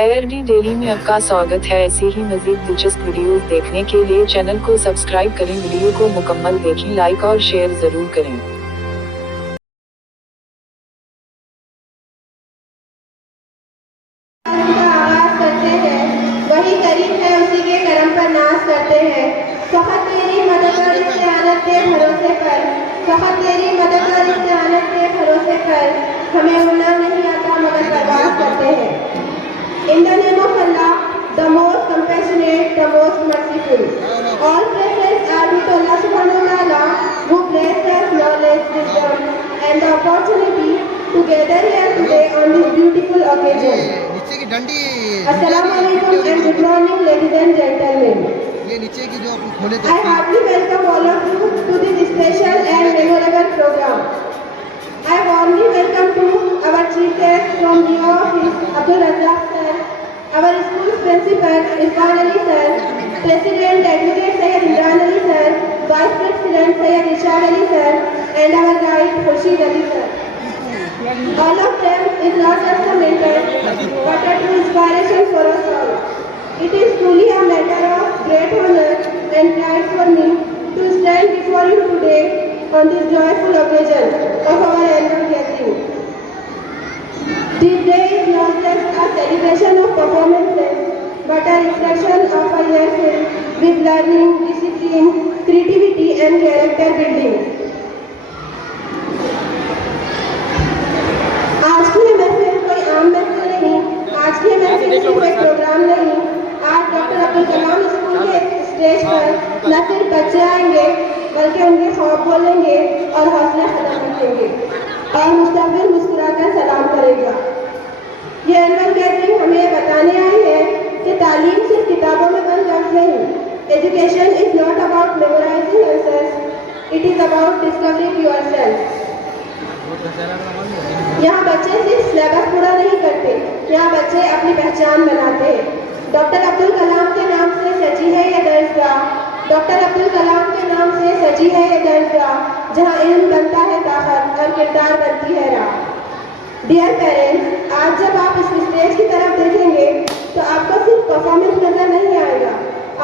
ARD daily में आपका स्वागत है। ऐसी ही मजीद दिलचस्प वीडियोस देखने के लिए चैनल को सब्सक्राइब करें। वीडियो को मुकम्मल देखें, लाइक और शेयर जरूर करें। आगाज करते हैं, वही करीम है उसी के करम पर नाज करते हैं। फकत तेरी मदद और इस्तेआनत के भरोसे पर, फकत तेरी मदद और इस्तेआनत के भरोसे पर हमें उड़ना नहीं आता मगर परवाज करते हैं। In the name of Allah, the most compassionate, the most merciful. All praises are due to Allah Subhanahu wa Taala, who blessed us knowledge, wisdom, and the opportunity to gather here today on this beautiful occasion. Assalamu alaikum and good morning, ladies and gentlemen. I heartily welcome all of you to this special and memorable program. I warmly welcome to our chief guest from the office, Abdul Razak sir, our school's principal, Irfan Ali sir, President Advocate Syed Imran Ali sir, Vice President Syed Ishaq Ali sir, and our guide Khurshid Ali sir. All of them is not just a mentor, but a true inspiration for us all. It is truly a matter of great honor and pride for me to stand before you today on this joyful occasion of our annual gathering. This day is not just a celebration of performances, but a reflection of a year filled with learning, discipline, creativity and character building. आज की महफिल कोई आम महफिल नहीं, आज की महफिल सिर्फ एक प्रोग्राम नहीं। आज डॉक्टर अब्दुल कलाम स्कूल के स्टेज पर न सिर्फ बच्चे आएंगे बल्कि उनके ख्वाब बोलेंगे और हौसला खत्म रखेंगे और मुस्तकबिल मुस्कुराकर सलाम करेगा। ये एनुअल गैदरिंग हमें बताने आई है कि तालीम सिर्फ किताबों में बंद लफ्ज़ नहीं। Education is not about memorising answers, it is about discovering yourself. यहाँ बच्चे सिर्फ सिलेबस पूरा नहीं करते, यहाँ बच्चे अपनी पहचान बनाते हैं। डॉक्टर अब्दुल कलाम के नाम से सजी है ये दरगाह, डॉक्टर अब्दुल कलाम के नाम से सजी है ये दरगाह, जहाँ इल्म बनता है ताकत और किरदार बनती है राह। डियर पेरेंट्स, आज जब आप इस स्टेज की तरफ देखेंगे तो आपको सिर्फ परफॉर्मेंस नजर नहीं आएगा,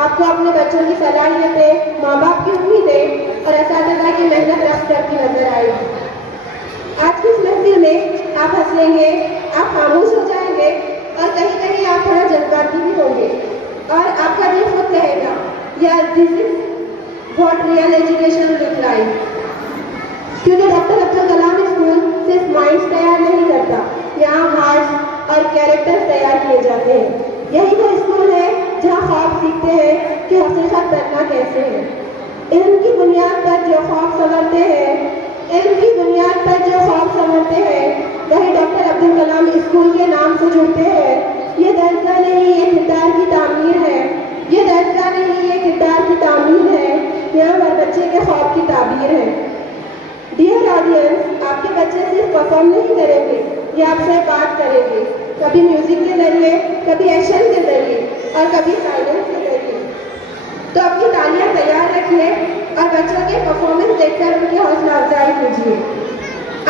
आपको अपने बच्चों की सलाहियतें, माँ बाप की उम्मीदें और असातिज़ा की मेहनत रफ्त करती नजर आएगी। आज की इस महफिल में आप हंसेंगे, आप खामोश हो जाएंगे और कहीं कहीं आप थोड़ा जज्बाती भी होंगे और आपका दिल खुद कहेगा यार this is what real education look like. क्योंकि डॉक्टर अब्दुल कलाम स्कूल सिर्फ माइंड्स तैयार नहीं करता, यहाँ हार्ट्स और कैरेक्टर्स तैयार किए जाते हैं। यही वो स्कूल है जहाँ ख्वाब सीखते हैं कि हकीकत बनना कैसे है। इल्म की बुनियाद पर जो ख्वाब संवरते हैं, इल्म की बुनियाद पर जो ख्वाब संवरते हैं, वही डॉक्टर अब्दुल कलाम स्कूल के नाम से जुड़ते हैं। ये दर्जा नहीं, ये किरदार की तामीर है। ये दर्जा नहीं, ये किरदार की तामीर है। यहाँ हर बच्चे के ख्वाब की ताबीर है। डियर ऑडियंस, आपके बच्चे सिर्फ परफॉर्म नहीं करेंगे, ये आपसे बात करेंगे, कभी म्यूजिक के जरिए, कभी एक्शन के जरिए और कभी साइलेंस के जरिए। तो अपनी तालियां तैयार रखिए और बच्चों के परफॉर्मेंस देखकर उनकी हौसला अफजाई कीजिए।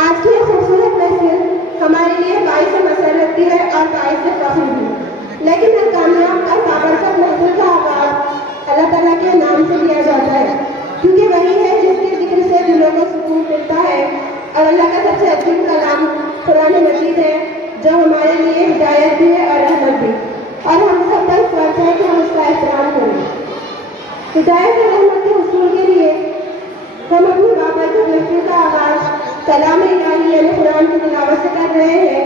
आज की यह खूबसूरत महफिल हमारे लिए बाइस मसरत भी है और बाइस फख्र भी। लेकिन हर कामयाब और बाबरकत महफिल का आगाज अल्लाह ताला के नाम से किया जाता है, क्योंकि वही है जिसके जिक्र से दिलों को सुकून मिलता है। और अल्लाह का सबसे अजीम कलाम कुरान मजीद है, जो हमारे लिए हिदायत भी है और रहमत भी, और हम सब पर फर्ज है कि हम उसका एहतराम करें। हिदायत और रहमत के हुसूल के लिए हम अपनी बाबरकत महफिल का आगाज कलाम इलाही यानी कुरान की तिलावत से कर रहे हैं,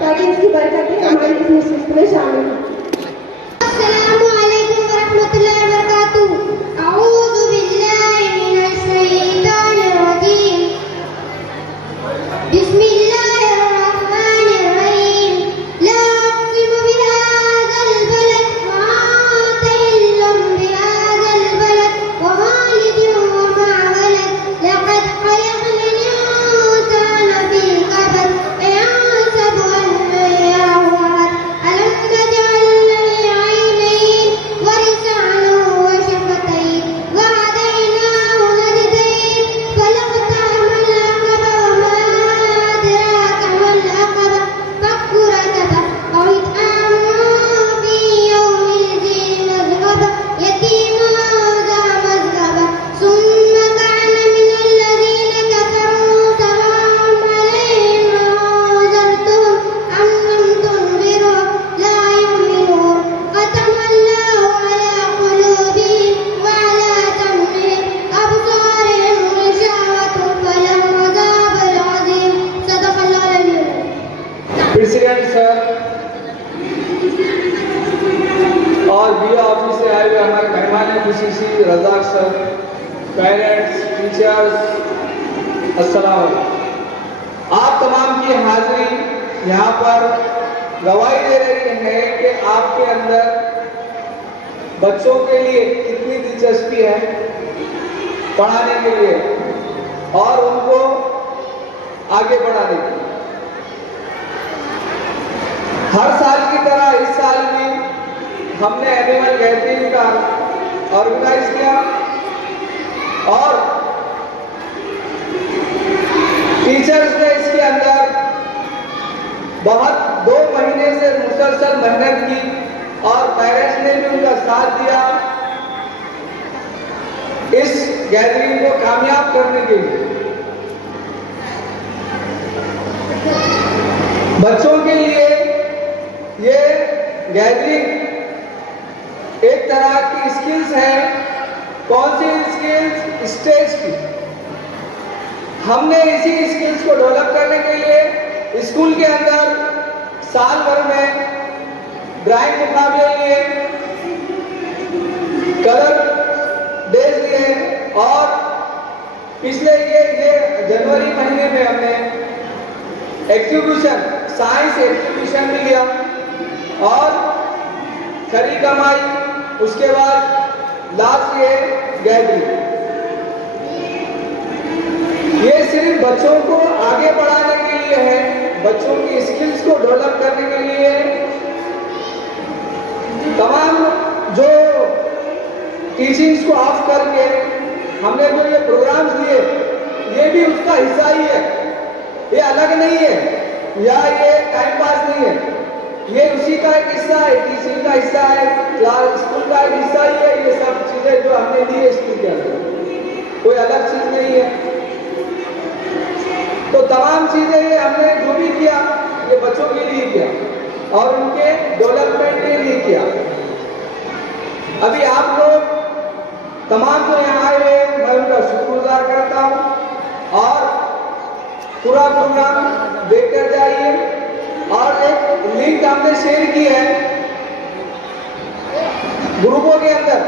ताकि इसकी बरकतें हमारी इस नशिस्त में शामिल हों। अस्सलामु अलैकुम वरहमतुल्लाहि वबरकातुहू। अऊज़ु बिल्लाहि मिनश शैतानिर रजीम। बिस्मिल्लाहिर रहमानिर रहीम। ला अक़सिमु बिहाज़ल बलद व अन्ता इल्लम बिहाज़ल बलद व वालिदिन व मा वलद। लक़द खलक़नल इंसाना फी कबद अयहसबु अन ला यरहा और BA ऑफिस से आए हुए हमारे मेहमान हैं BCC Razak sir, parents, teachers, अस्सलाम वालेकुम। आप तमाम की हाजिरी यहाँ पर गवाही दे रही है कि आपके अंदर बच्चों के लिए कितनी दिलचस्पी है पढ़ाने के लिए और उनको आगे बढ़ाने के लिए। हर साल की तरह इस साल भी हमने एनुअल गैदरिंग का ऑर्गेनाइज किया और टीचर्स ने इसके अंदर बहुत 2 महीने से मुसलसल मेहनत की और पेरेंट्स ने भी उनका साथ दिया इस गैदरिंग को कामयाब करने के लिए। बच्चों के लिए ये गैदरिंग एक तरह की स्किल्स है। कौन सी स्किल्स? स्टेज की। हमने इसी स्किल्स को डेवलप करने के लिए स्कूल के अंदर साल भर में ड्राइंग मुकाबले लिए, कलर डेज लिए और पिछले ये जनवरी महीने में हमने एग्जीबिशन, साइंस एग्जीबिशन भी लिया और खरी कमाई, उसके बाद लास्ट ये गैदरिंग। ये सिर्फ बच्चों को आगे बढ़ाने के लिए है, बच्चों की स्किल्स को डेवलप करने के लिए। तमाम जो टीचिंग्स को ऑफ करके हमने जो ये प्रोग्राम्स लिए, ये भी उसका हिस्सा ही है, ये अलग नहीं है या ये टाइम पास नहीं है, ये उसी का एक हिस्सा है, टीचिंग का हिस्सा है, क्लास स्कूल का एक हिस्सा ही है। ये सब चीजें जो हमने ली है स्कूल के अंदर, कोई अलग चीज नहीं है। तो तमाम चीजें ये हमने जो भी किया ये बच्चों के लिए किया और उनके डेवलपमेंट के लिए किया। अभी आप लोग तमाम जो यहाँ आए हुए मैं उनका शुक्रगुजार करता हूँ और पूरा प्रोग्राम देखकर जाइए। और एक लिंक हमने शेयर की है ग्रुपों के अंदर,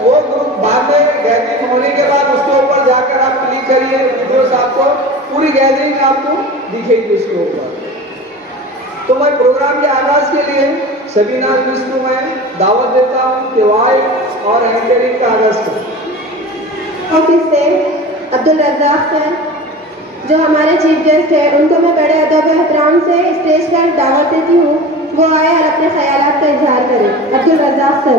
वो ग्रुप बाद में गैदरिंग होने के बाद उसके ऊपर जाकर आप क्लिक करिए, वीडियोस आपको पूरी गैदरिंग आपको दिखेगी उसके ऊपर। तो मैं प्रोग्राम के आगाज के लिए सभी नाज़रीन को मैं दावत देता हूँ कि वाइड और एंकरिंग का आगाज करें। ऑफिस से अब्दुल रज़ाक सर जो हमारे चीफ गेस्ट हैं, उनको मैं बड़े अदब एहतराम से स्टेज पर दावत देती हूँ, वो आए और अपने ख्यालात का इजहार करें। अब्दुल रज़ाक सर।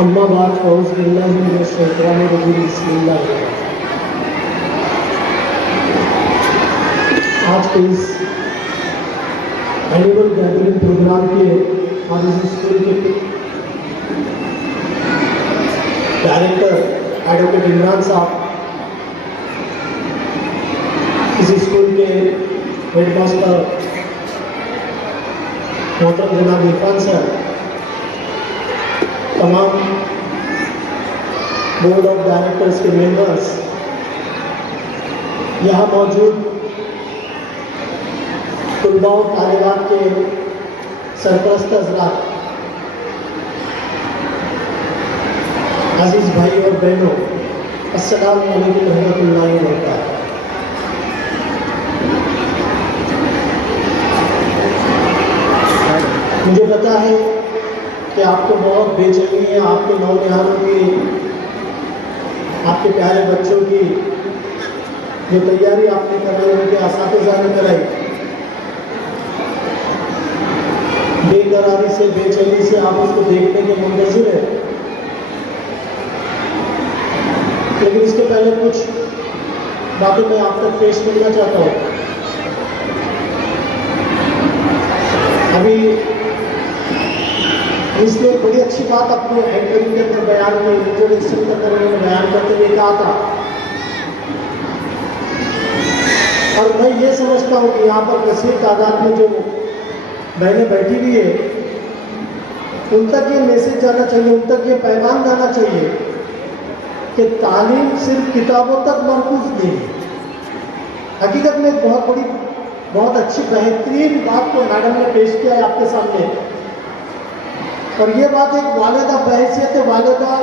अम्मा बाद औज़ बिल्लाहि मिनश शैतानिर रजीम, बिस्मिल्लाह। आज के इस एनुअल गैदरिंग प्रोग्राम के और इस स्कूल के डायरेक्टर एडवोकेट इमरान साहब, इस स्कूल के हेडमास्टर मोहतरम जनाब इरफान सर, तमाम बोर्ड ऑफ डायरेक्टर्स के मेंबर्स, यहाँ मौजूद तुलबा और तालिबात के सरपरस्त हज़रात, अजीज़ भाई और बहनों, अस्सलामु अलैकुम रहमतुल्लाहि व बरकातहू। मुझे पता है कि आपको बहुत बेचैनी है, आपके नौजवानों की, आपके प्यारे बच्चों की जो तैयारी आपने कराई, उनके असातिज़ा ने कराई, बेकरारी से, बेचैनी से आप उसको देखने के मुंतज़िर हैं। लेकिन इसके पहले कुछ बातें मैं आप तक पेश करना चाहता हूँ। अभी इसलिए बड़ी अच्छी बात अपने एंकरिंग के अंदर बयान में, इंट्रोडक्शन के अंदर उन्होंने बयान करते हुए कहा था, और मैं ये समझता हूँ कि यहाँ पर कसीर तादाद में जो बहनें बैठी हुई है, उन तक ये मैसेज जाना चाहिए, उन तक ये पैगाम जाना चाहिए कि तालीम सिर्फ किताबों तक महफूज नहीं है। हकीकत में एक बहुत बड़ी, बहुत अच्छी बेहतरीन बात को मैडम ने पेश किया है आपके सामने। और ये बात एक वालिदा बहैसियत वालिदा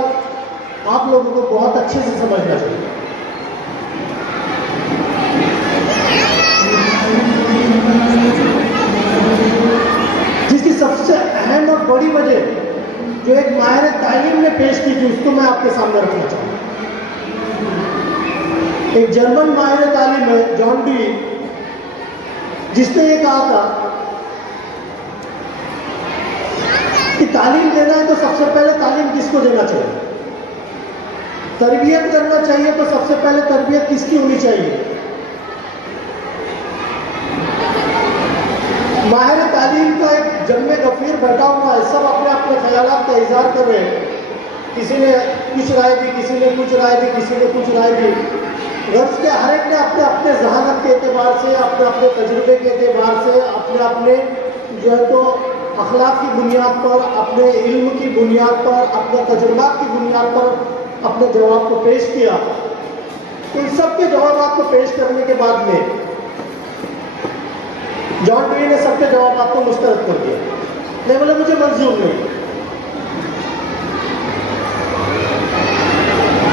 आप लोगों को बहुत अच्छे से समझना चाहिए। जिसकी सबसे अहम और बड़ी वजह जो एक माहिर तालीम ने पेश की थी उसको मैं आपके सामने रखना चाहूँगा। एक जर्मन माहिर तालीम है जॉन डी, जिसने ये कहा था कि तालीम देना है तो सबसे पहले तालीम किसको देना चाहिए, तरबियत करना चाहिए तो सबसे पहले तरबियत किसकी होनी चाहिए। माहिर तालीम का एक जम्मे गफीर बैठा हुआ है, सब अपने अपने ख्यालात का इजहार कर रहे हैं। किसी ने कुछ राय दी, किसी ने कुछ राय दी, किसी ने कुछ राय दी। गर्ज के हर एक ने अपने अपने जहानत के एतबार से, अपने अपने तजुर्बे के एतबार से, अपने अपने जो है तो अखलाक की बुनियाद पर, अपने इल्म की बुनियाद पर, अपने तजुर्बात की बुनियाद पर अपने जवाब को पेश किया। तो इन सब के जवाब को पेश करने के बाद में जॉन डी ने सबके जवाब को मुस्तरद कर दिया, नहीं बोले मुझे मंजूर नहीं।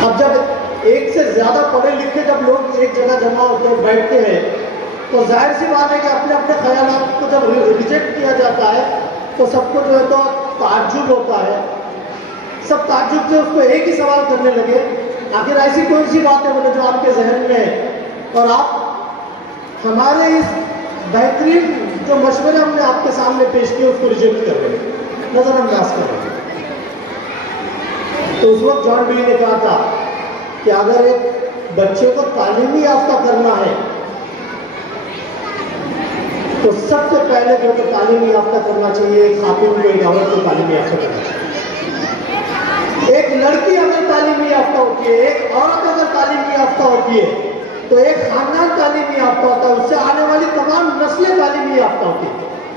अब जब एक से ज्यादा पढ़े लिखे जब लोग एक जगह जमा होकर बैठते हैं तो जाहिर सी बात है कि अपने अपने ख्यालात को जब रिजेक्ट किया जाता है तो सबको जो है तो ताज्जुब होता है। सब ताज्जुब से उसको एक ही सवाल करने लगे, आखिर ऐसी कौन सी बात है बोले जो आपके जहन में है और आप हमारे इस बेहतरीन जो मशवरे हमने आपके सामने पेश किए उसको रिजेक्ट कर रहे हैं, नजरअंदाज कर रहे हैं। तो उस वक्त जॉन डी ने कहा था कि अगर एक बच्चे को तालीमी याफ्ता करना है तो सबसे पहले जो तो तालीमी याफ्ता करना चाहिए, एक खातून को, एक औरत को तालीमी याफ्ता करना चाहिए। एक लड़की अगर तालीमी याफ्ता होती है, एक औरत अगर तालीमी याफ्ता होती है तो एक खानदान तालीमी याफ्ता होता है, उससे आने वाली तमाम नस्लें तालीमी याफ्ता होती है।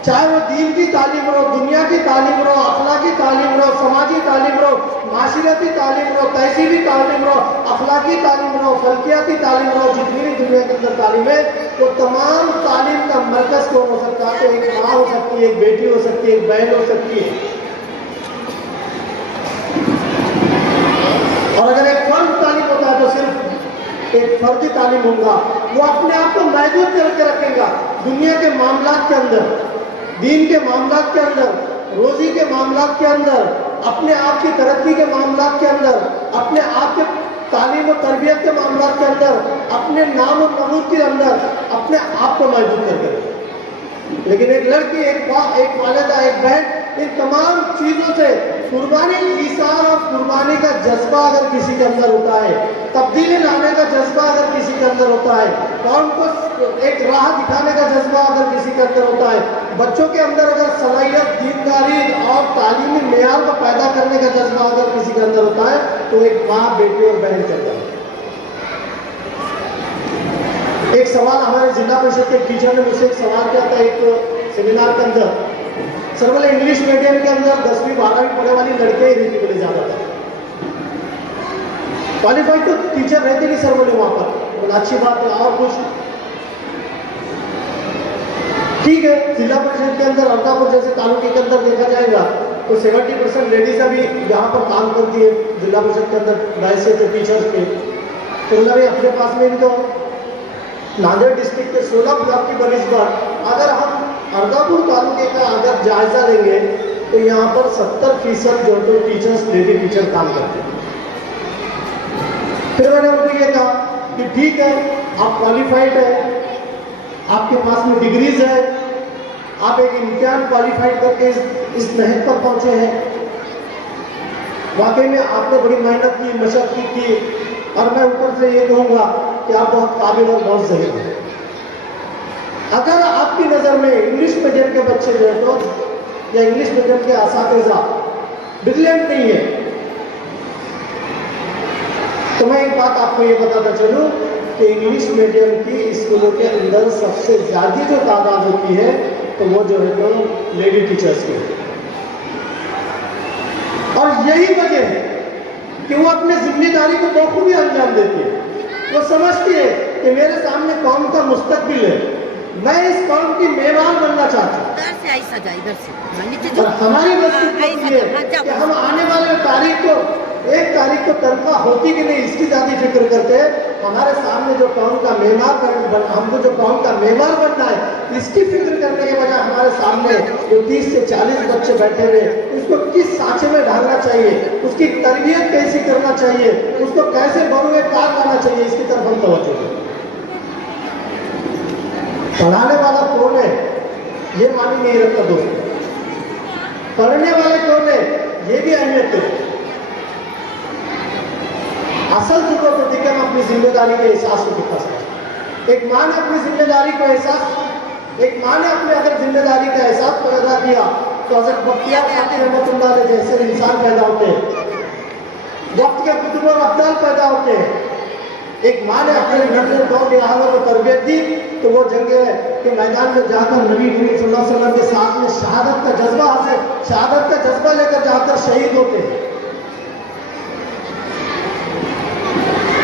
चाहे वो दीन की तालीम हो, दुनिया की तालीम हो, अखलाकी तालीम हो, समाजी तालीम हो, माशिरती तालीम हो, तहसीबी तालीम हो, अखलाकी तालीम हो, फल्कियाती तालीम हो, जितनी भी दुनिया के अंदर तालीम है वो तमाम तालीम का मरकज कौन हो सकता है? तो एक माँ हो सकती है, एक बेटी हो सकती है, एक बहन हो सकती है। और अगर एक फर्द तालीम होता है तो सिर्फ एक फर्जी तालीम होगा, वो अपने आप को महदूद करके रखेगा दुनिया के मामलात के अंदर, दीन के मामलात के अंदर, रोजी के मामलात के अंदर, अपने आप की तरक्की के मामलात के अंदर, अपने आप के तालीम और तरबियत के मामलात के अंदर, अपने नाम और नमूद के अंदर अपने आप को महदूद करके रखेगा। लेकिन एक लड़की, एक माँ, एक वालिदा, एक बहन, इन तमाम चीज़ों से कुर्बानी, ईसार और कुर्बानी का जज्बा अगर किसी के अंदर होता है, तब्दीली लाने का जज्बा अगर किसी के अंदर होता है, कौम को एक राह दिखाने का जज्बा अगर किसी के अंदर होता है, बच्चों के अंदर अगर सलाहियत, दीनदारी और तालीमी मेयार को पैदा करने का जज्बा अगर किसी के अंदर होता है तो एक माँ, बेटी और बहन के अंदर। एक सवाल हमारे जिला परिषद के टीचर ने मुझसे एक सवाल किया था एक सेमिनार के अंदर, सर बोले इंग्लिश मीडियम के अंदर 10वीं 12वीं पढ़ने वाली लड़कियां ही रहती बोले ज्यादा था, क्वालिफाइड तो टीचर रहते नहीं सर बोले वहां पर। बोला अच्छी बात है, और कुछ? ठीक है, जिला परिषद के अंदर अलकापुर जैसे तालुके के अंदर देखा जाएगा तो 70% लेडीज अभी यहाँ पर काम करती है जिला परिषद के अंदर बैसे टीचर्स के। तो बोला भाई अपने पास में भी तो नांदेड़ डिस्ट्रिक्ट के 16 ब्लॉक की बनिस्बत अगर हम अलकापुर तालुके का अगर जायजा लेंगे तो यहाँ पर 70% जो तो टीचर्स, लेडी टीचर काम करते हैं। फिर मैंने उनको ये कहा कि ठीक है, आप क्वालिफाइड है, आपके पास में डिग्रीज है, आप एक इम्तिहान क्वालिफाइड करके इस महक पर पहुंचे हैं, वाकई में आपने बड़ी मेहनत की, मशक्कत की, और मैं ऊपर से ये कहूँगा कि आप बहुत काबिल और बहुत ज़हीर हैं। अगर आपकी नज़र में इंग्लिश मीडियम के बच्चे जो है तो या इंग्लिश मीडियम के असातिज़ा ब्रिलियंट नहीं है तो मैं एक बात आपको ये बताता चलूँ कि इंग्लिश मीडियम की स्कूलों के अंदर सबसे ज़्यादा जो तादाद होती है तो वो जो है तो लेडी टीचर्स की, और यही वजह है कि वो अपने जिम्मेदारी को बखूबी अंजाम देती है। वो समझती है कि मेरे सामने कौम का मुस्तकबिल है, मैं इस कौम की मेहमान बनना चाहता हूँ। इधर से आई सजा, इधर से और हमारी मस्जिद ये कि हम आने वाले तारीख को 1 तारीख को तनख्वाह होती कि नहीं इसकी ज़्यादा फिक्र करते हैं। हमारे सामने जो कौम का मेहमान हमको जो कौम का मेहमान बनना है इसकी फिक्र करने के बजाय हमारे सामने जो 30 से 40 बच्चे बैठे हुए उसको किस सांचे में ढालना चाहिए, उसकी तरबियत कैसी करना चाहिए, उसको कैसे बरूए कार लाना चाहिए, इसकी तरफ हम तवज्जो दें। पढ़ाने वाला कौन है ये मानी नहीं रखता दोस्तों, पढ़ने वाले कौन है ये भी अहमियत है। असल जरूरत होती है हम अपनी जिम्मेदारी के एहसास को कितना समझें। एक माँ ने अपनी जिम्मेदारी को एक माँ ने अपने अगर जिम्मेदारी का एहसास पैदा किया तो हज़रत बख्तियार खातिर रहमतुल्लाह अलैह जैसे इंसान पैदा होते हैं, वक्त के कुतुब और अब्दाल पैदा होते हैं। एक माँ ने अपने नबी दौर के अहलों को तरबियत दी तो वो जंगे के मैदान में जाकर नबी करीम सल्लल्लाहु अलैहि वसल्लम के साथ में शहादत का जज्बा लेकर जाकर शहीद होते हैं।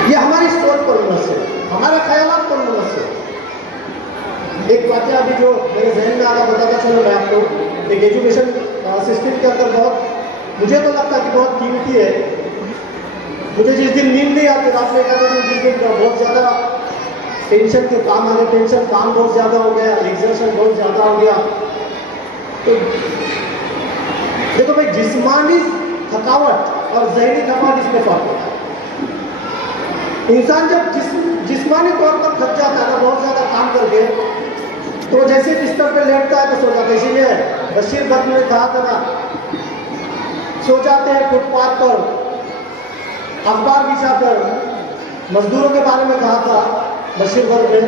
ये हमारी सोच पर मुनस्सिर है, हमारे ख्यालात पर मुनस्सिर है। एक वाक़या अभी जो मेरे जहन में आगा बताता चलो मैं आपको, एक एजुकेशन सिस्टम के अंदर बहुत मुझे तो लगता है कि बहुत कीमती है। मुझे जिस दिन नींद नहीं आती रात में कहते थे, जिस दिन बहुत ज़्यादा टेंशन के काम आ गए, टेंशन काम बहुत ज़्यादा हो गया, एग्जर्शन बहुत ज़्यादा हो गया, तो देखो भाई जिस्मानी थकावट और जहनी थकावट इसमें फर्क होता है। इंसान जब जिस्मानी तौर पर थक जाता है ना बहुत ज़्यादा काम करके, तो जैसे बिस्तर पे लेटता है तो सो जाता है। इसीलिए बशीर भट्ट ने कहा था ना, सो जाते हैं फुटपाथ पर अखबार बिछाकर, मजदूरों के बारे में कहा था बशीर भट्ट ने,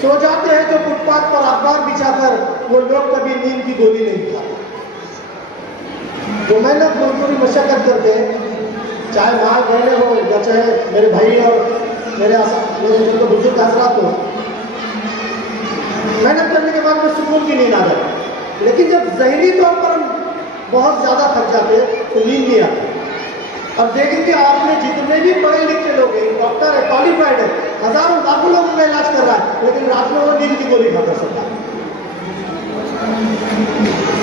सो जाते हैं जो फुटपाथ पर अखबार बिछाकर वो लोग कभी नींद की गोली नहीं खाते। जो मेहनत मजदूरी मशक्कत करते हैं, चाहे माँ बहने हो या चाहे मेरे भाई और मेरे जो बुजुर्ग हजरात हो, मेहनत करने के बाद में सुकून की नींद आ जाती। लेकिन जब जहनी तौर पर हम बहुत ज़्यादा थक जाते हैं तो नींद नहीं आती। अब देखेंगे आपने जितने भी पढ़े लिखे लोग हैं, डॉक्टर है, क्वालिफाइड है, हजारों लाखों लोगों का इलाज कर रहा है, लेकिन रात में वो नींद की गोली खाकर सोता है।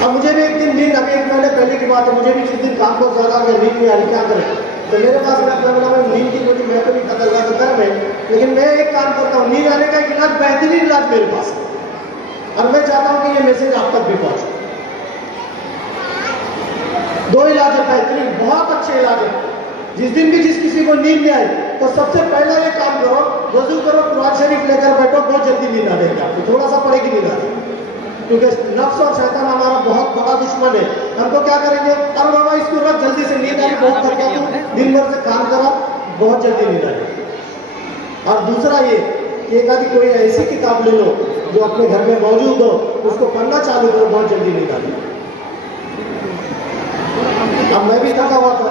अब मुझे भी एक दिन नींद, अभी 1 महीने पहले की बात है, मुझे भी जिस दिन काम बहुत ज़्यादा हो गया, नींद नहीं आ रही, क्या करें, तो मेरे पास मैं नींद की गोली मैं तो नहीं खाता लगातार में, लेकिन मैं एक काम करता हूँ, नींद आने का एक इलाज, बेहतरीन इलाज मेरे पास है, और मैं चाहता हूँ कि ये मैसेज आप तक भी पहुँचे। 2 इलाज है बेहतरीन, बहुत अच्छे इलाज है। जिस दिन भी जिस किसी को नींद नहीं आई तो सबसे पहला ये काम करो, वजू करो, कुरान शरीफ लेकर बैठो, बहुत जल्दी नींद आ जाएगी आपको, थोड़ा सा पड़ेगी नींद आ जाएगी। क्योंकि नफ्स और शैतान हमारा बहुत बड़ा दुश्मन है। हमको क्या करेंगे, अरे बाबा इसको रख, जल्दी से नींद आई, बहुत थक गया तू, दिन भर से काम करा, बहुत जल्दी नींद आएगी। और दूसरा ये कि एक आदि कोई ऐसी किताब ले लो जो अपने घर में मौजूद हो, उसको पढ़ना चालू करो, बहुत जल्दी नींद आ जाएगी। अब मैं भी थका हुआ था,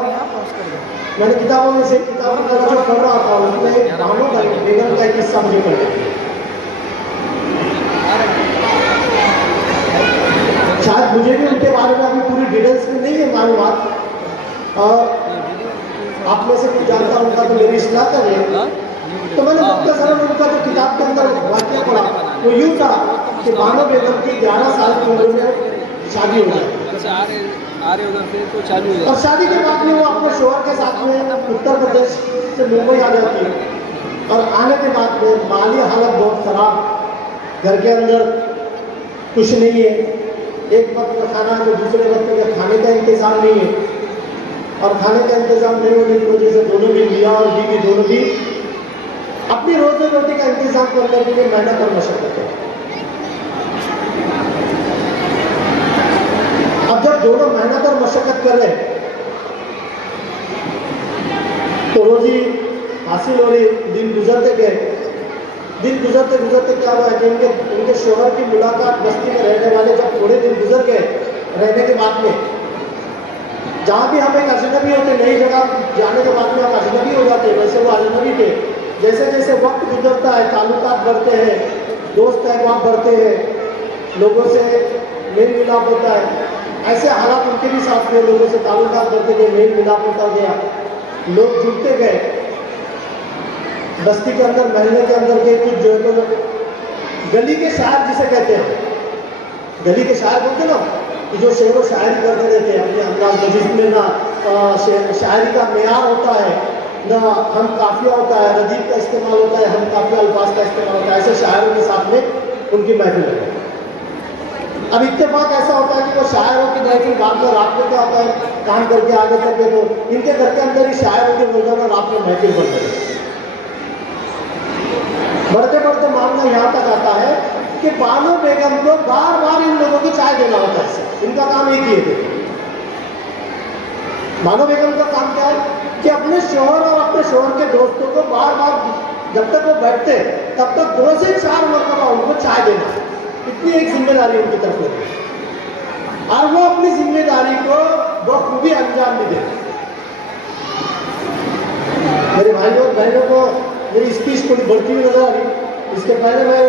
मैंने किताबों में से किताबों का जो पढ़ रहा था उसमें एक बानो का बेगम का एक किस्सा मुझे पढ़ गया। शायद मुझे भी उनके बारे में अभी पूरी डिटेल्स में नहीं है मालूमात, आप में से कुछ जानता उनका तो मेरी इस्लाह करें। तो मैंने मुख्तसरन उनका जो किताब के अंदर वाक़या पढ़ा वो यूँ था कि बानो बेगम की 11 साल की उम्र में शादी हो गई, और शादी के बाद में वो अपने शोहर के साथ में उत्तर प्रदेश से मुंबई आ जाती है। और आने के बाद में माली हालत बहुत ख़राब, घर के अंदर कुछ नहीं है, एक वक्त का खाना है तो दूसरे वक्त का खाने का इंतज़ाम नहीं है, और खाने का इंतज़ाम नहीं होने की वजह से दोनों भी मियाँ और बीवी दोनों भी अपनी रोजी रोटी का इंतज़ाम करने के लिए मेहनत और मशक्कत है। अब जब दोनों मेहनत और मशक्कत कर रहे तो रोजी हासिल हो रही, दिन गुजरते गए, दिन गुजरते गुजरते क्या हुआ कि उनके शोहर की मुलाकात बस्ती में रहने वाले जब थोड़े दिन गुजर गए रहने के बाद में, जहाँ भी हम एक अजनबी होते, नई जगह जाने के बाद में हम अजनबी हो जाते हैं, वैसे वो अजनबी थे। जैसे जैसे वक्त गुजरता है ताल्लुकात बढ़ते हैं, दोस्त अहबाब बढ़ते हैं, लोगों से मेल मिलाप होता है, ऐसे हालात उनके भी साथ में, लोगों से ताल्लुकात बढ़ते गए, मेल मिलाप होता गया, लोग जुड़ते गए। बस्ती के अंदर, महल्ले के अंदर के कुछ जो है तो गली के शायर जिसे कहते हैं, गली के शायर बोलते ना, कि जो शेर व शायरी करते रहते हैं अपने अंदाज में, जिसमें ना शायरी का मेयार होता है, ना हम काफिया होता है, रदीफ का इस्तेमाल होता है, हम काफिया अल्फाज का इस्तेमाल होता है, ऐसे शायरों के साथ में उनकी महफिल है। अब इत्तेफाक ऐसा होता है कि वो शायरों की महफिल बाद में रात में क्या होता है, काम करके आगे चलते तो इनके घर के अंदर ही शायरों के रोजाना रात में महफिल बन रही है। बढ़ते बढ़ते मामला यहाँ तक आता है कि बानो बेगम को बार बार इन लोगों को चाय देना होता है। इनका काम एक ही है। बानो बेगम का काम क्या है कि अपने शोहर और अपने शोहर के दोस्तों को बार बार जब तक वो बैठते तब तक 2 से 4 मरतबा उनको चाय देना, इतनी एक जिम्मेदारी उनकी तरफ होती है और वो अपनी जिम्मेदारी को बखूबी अंजाम भी देते। मेरे भाइयों और बहनों को मेरी स्पीच थोड़ी बढ़ती हुई नजर आ रही। इसके पहले मैं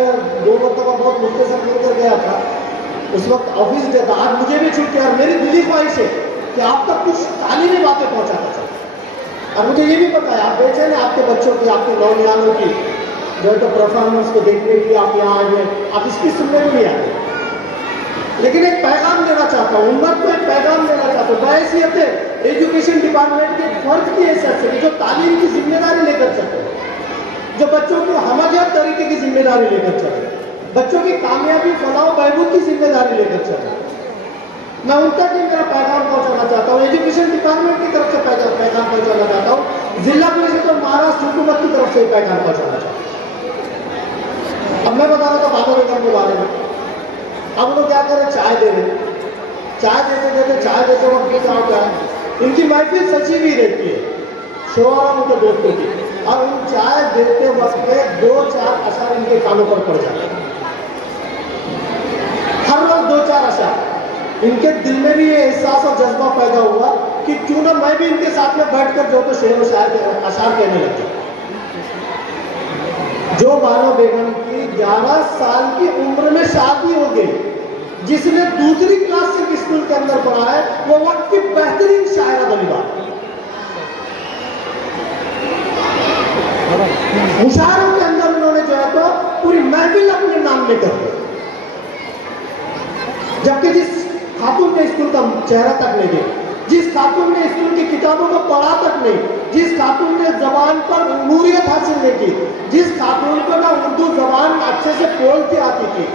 2 मरतबा बहुत मुख्तसर मिलकर गया था, उस वक्त ऑफिस डे था। आज मुझे भी छुट्टी और मेरी दिली ख्वाहिश है कि आप तक कुछ तालीमी बातें पहुंचाना चाहिए। और मुझे ये भी पता है आप बेचैन हैं आपके बच्चों की, आपके नौजवानों की जो है तो परफॉर्मेंस को देखने के लिए आप यहाँ आए हैं, आप इसकी सुनने में भी आए। लेकिन एक पैगाम देना चाहता हूँ, उम्मत को एक पैगाम देना चाहता हूँ बहैसियत एजुकेशन डिपार्टमेंट के फर्ज की हैसियत से, जो तालीम की जिम्मेदारी लेकर चलते हैं, जो बच्चों को हमजत तरीके की जिम्मेदारी लेकर चले, बच्चों की कामयाबी फलाह बहबूद की जिम्मेदारी लेकर चले, मैं उन तक ही मेरा पैगाम पहुंचाना चाहता हूँ। एजुकेशन डिपार्टमेंट की तरफ से पैगाम पहुंचाना चाहता हूँ, जिला परिषद और महाराष्ट्र हुकूमत की तरफ से पैगाम पहुंचाना चाहता हूँ। अब मैं बता रहा था बानो बेगम के बारे में। अब लोग क्या करें, चाय दे रहे, चाय देते वक्त क्या होता है, इनकी महफिल सची भी रहती है शोहर और उनके दोस्तों की, और उन चाय देते वक्त में 2-4 अशार इनके कानों पर पड़ जाते हैं। हर रोज 2-4 अशार। इनके दिल में भी ये एहसास और जज्बा पैदा हुआ कि क्यों ना मैं भी इनके साथ में बैठकर जो तो शेर व शायर अशार कहने लग जाऊं। जो बानो बेगम की 11 साल की उम्र में शादी हो गई, जिसने दूसरी क्लास से स्कूल के अंदर पढ़ा है, वो वक्त की बेहतरीन शायरा बनी बात। मुशायरों के अंदर उन्होंने जो है तो पूरी महफिल अपने नाम में कर दी। जबकि जिस खातून ने स्कूल का चेहरा तक नहीं दिया, जिस खातून ने स्कूल की किताबों को पढ़ा तक नहीं, जिस खातून ने जबान पर नूरियत हासिल नहीं की, जिस खातून को ना उर्दू जबान अच्छे से बोलती आती थी,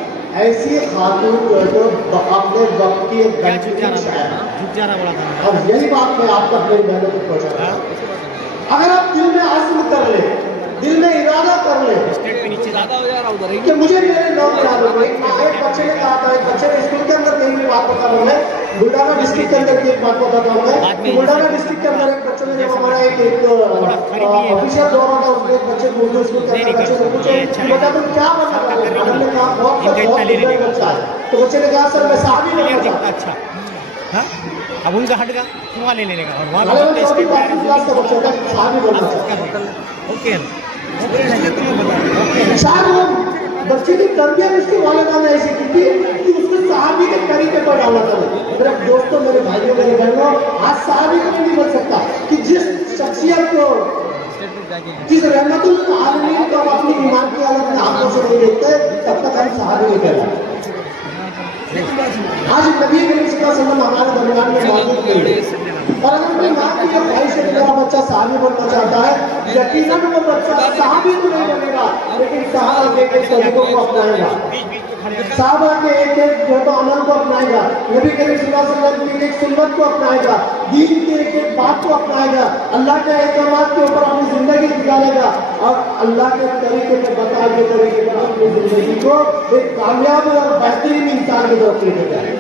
ऐसी खातून जो है तो अपने वक्त की एक बेहतरीन शायर। और यही बात मैं आप तक मेरी बहनों को पहुंचा रहा हूं। अगर आप दिल में आज़म कर ले, दिल में इरादा कर ले कि मुझे मेरे नाम याद हो गई। एक बच्चे ने कहा था, एक बच्चे ने स्कूल के अंदर कहीं भी बात बता रहा हूँ मैं, बुल्ढाना डिस्ट्रिक्ट के अंदर की एक बात बताता हूँ मैं। बुल्ढाना डिस्ट्रिक्ट के अंदर एक बच्चे ने जब हमारा एक ऑफिशियल दौरा था, उसमें एक बच्चे को उर्दू स्कूल के अंदर बच्चे से पूछे बेटा तुम क्या बनना चाहते हो? हमने कहा बहुत बुजुर्ग बच्चा है। तो बच्चे ने कहा सर मैं साहबी बनना चाहता हूँ। अच्छा हाँ, अब उनका हट गया वहाँ ले लेने का, और वहाँ साहबी बनना चाहता हूँ। ओके बच्चे की तरबियत उसके वालिदा ने ऐसी की थी कि उसको सहाबी के तरीके पर डाला था। मेरे दोस्तों, मेरे भाइयों, मेरे बहनों, आज सहाबी को नहीं बन सकता कि जिस शख्सियत को, जिस रहमतुल आलमीन को हम अपनी ईमान की हालत में आंखों से नहीं देखते, तब तक हम सहाबी नहीं कहलाते। आज नबी करीम सल्लल्लाहु अलैहि वसल्लम हमारे दरमियान में मौजूद नहीं है, और अगर अपनी माँ की ये ख्वाहिश है कि मेरा बच्चा सहाबी बनना चाहता है, यकीनन वो बच्चा सहाबी तो नहीं बनेगा, लेकिन सहाबा के एक तरीकों को अपनाएगा, सहाबा के एक जो तो अमल को अपनाएगा, नबी करीम सल्लल्लाहु अलैहि वसल्लम की एक सुन्नत को अपनाएगा, दीन की एक बात को अपनाएगा, अल्लाह के अहकामात के ऊपर अपनी जिंदगी गुजारेगा, और अल्लाह के तरीके पे बताए गए तरीके पर अपनी जिंदगी को एक कामयाब और बेहतरीन इंसान की तरफ लेके जाएगा।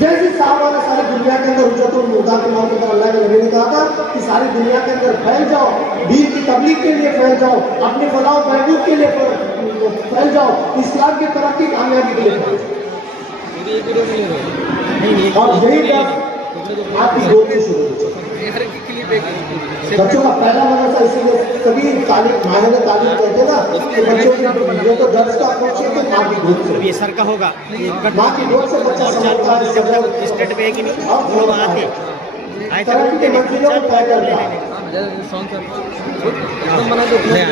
जैसे साहबा ने सारी दुनिया के अंदर हुज्जतुल मुद्दा के नाम पर अल्लाह के नबी ने कहा था कि सारी दुनिया के अंदर फैल जाओ, दीन की तबलीग के लिए फैल जाओ, अपने फलाह व बहबूद के लिए फैल जाओ, इस्लाम की तरक्की कामयाबी के लिए फैल जाओ। और यही बात आपकी गोद से शुरू हो। बच्चों का पहला मदरसा इसीलिए सभी तालीम माहिर तालीम कहते हैं ना कि बच्चों की ये तो दर्ज का अप्रोच है कि माँ की गोद से, ये सर का होगा, माँ की गोद से बच्चा समझता है, स्टेट पे है कि नहीं, और आए तरक्की के मंजिलों को तय करता है।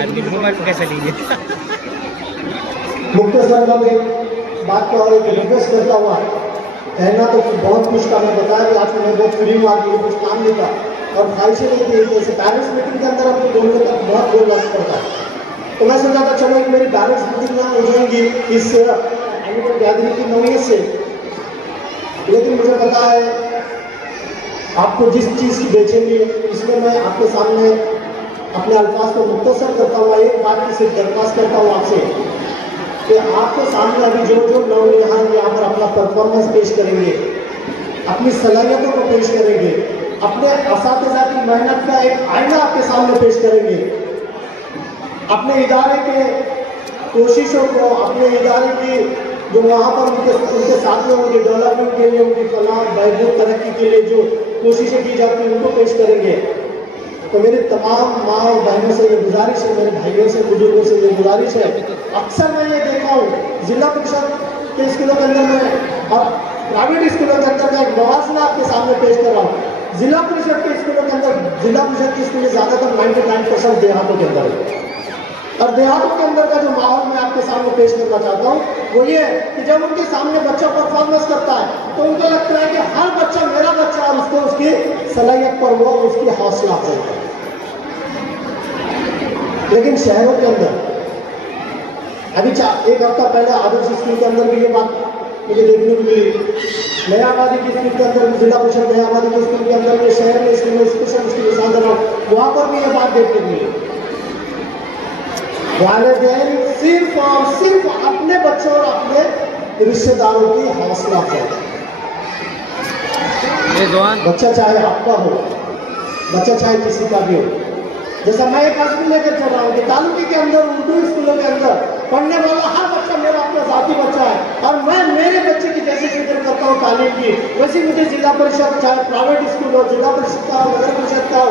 आदमी मोबाइल कैसे लीजिए मुख्तसर में एक बात का और एक रिक्वेस्ट करता हुआ कहना तो बहुत कुछ का मैं बताया कि आज मैं बहुत फ्री हुआ कि कुछ काम नहीं था और ख्वाहिशें नहीं थी जैसे पेरेंट्स मीटिंग के अंदर हमको बोलने का बहुत बोलना पड़ता है। तो मैं सोचा था चलो एक मेरी पेरेंट्स मीटिंग हो जाएंगी इस एनुअल गैदरिंग की नौयत से, लेकिन मुझे पता है आपको जिस चीज़ की बेचेंगे इसमें मैं आपके सामने अपने अल्फाज को मुख्तसर करता हुआ एक बात की सिर्फ दरख्वास्त करता हूँ आपसे कि आपके सामने अभी जो जो लोग यहाँ पर अपना परफॉर्मेंस पेश करेंगे, अपनी सलाहियतों को पेश करेंगे, अपने असातिज़ा की मेहनत का एक आईना आपके सामने पेश करेंगे, अपने इदारे के कोशिशों को, अपने इदारे की जो वहाँ पर उनके साथियों के डेवलपमेंट के लिए, उनकी फलाह बहबूद तरक्की के लिए जो कोशिशें की जाती हैं उनको पेश करेंगे। तो मेरी तमाम माँ और बहनों से ये गुजारिश है, मेरे भाइयों से, बुजुर्गों से ये गुजारिश है, अक्सर मैं ये देखा हूँ जिला परिषद के स्कूलों के अंदर में और प्राइवेट स्कूलों के अंदर का एक मवासला आपके सामने पेश कर रहा हूँ। जिला परिषद के स्कूलों के अंदर, जिला परिषद के स्कूल ज़्यादातर 99% देहातों के अंदर है और देहातों के अंदर का जो माहौल मैं आपके सामने पेश करना चाहता हूँ वो ये है कि जब उनके सामने बच्चा परफॉर्मेंस करता है तो उनको लगता है कि हर बच्चा मेरा बच्चा और उसको उसकी सलाहियत पर वो उसकी हौसला अफजाई है। लेकिन शहरों के अंदर अभी एक हफ्ता पहले आदर्श स्कूल के अंदर भी ये बात मुझे देखने को मिली। नया आबादी की स्कूल के अंदर, जिला परिषद नया आबादी के स्कूल के अंदर में, शहर में स्कूल में स्पेशल स्कूल साधन वहाँ पर भी ये बात देखने को मिली। वालिदैन सिर्फ और सिर्फ अपने बच्चों और अपने रिश्तेदारों की हौसला अफजाई। बच्चा चाहे आपका हो, बच्चा चाहे किसी का भी हो। जैसा मैं एक स्कूल लेकर चल रहा हूँ कि तालुके के अंदर, उर्दू स्कूलों के अंदर पढ़ने वाला हर बच्चा मेरा अपना जाती बच्चा है और मैं मेरे बच्चे की जैसे फिक्र करता हूँ तालीम की, वैसे मुझे जिला परिषद चाहे प्राइवेट स्कूल हो, जिला परिषद का हो, नगर परिषद का हो,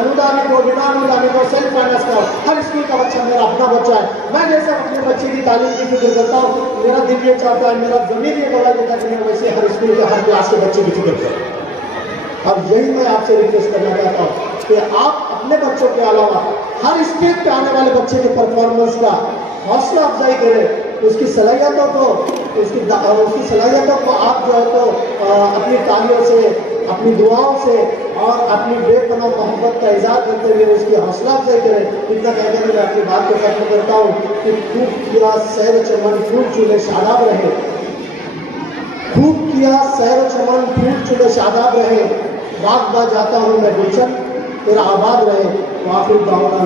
अनुदानित हो, बिना अनुदानित हो, सेल्फ फाइनेंस का हो, हर स्कूल का बच्चा मेरा अपना बच्चा है। मैं जैसे अपने बच्चे की तालीम की फिक्र करता हूँ, मेरा दिल ये चाहता है, मेरा जमीन ये गवाह देता है कि मैं वैसे हर स्कूल के हर क्लास के बच्चे की फिक्र करूँ। और यही मैं आपसे रिक्वेस्ट करना चाहता हूँ कि आप अपने बच्चों के अलावा हर स्टेज पे आने वाले बच्चे के परफॉर्मेंस का हौसला अफजाई करें, उसकी सलाहियतों को, उसकी सलाहियतों को आप जो है तो अपनी तालियों से, अपनी दुआओं से और अपनी बेपनाह मोहब्बत का इज़हार करते हुए उसकी हौसला अफजाई करें। इतना कहकर मैं अपनी बात को खत्म करता हूँ कि खूब किया सैर चमन फूल चूल्हे शादाब रहे, खूब किया सैर चमन फूल चूल्हे शादाब रहे, बाग बा जाता हूँ मैं गुलशन, तेरा आबाद रहे। वाफिर दावना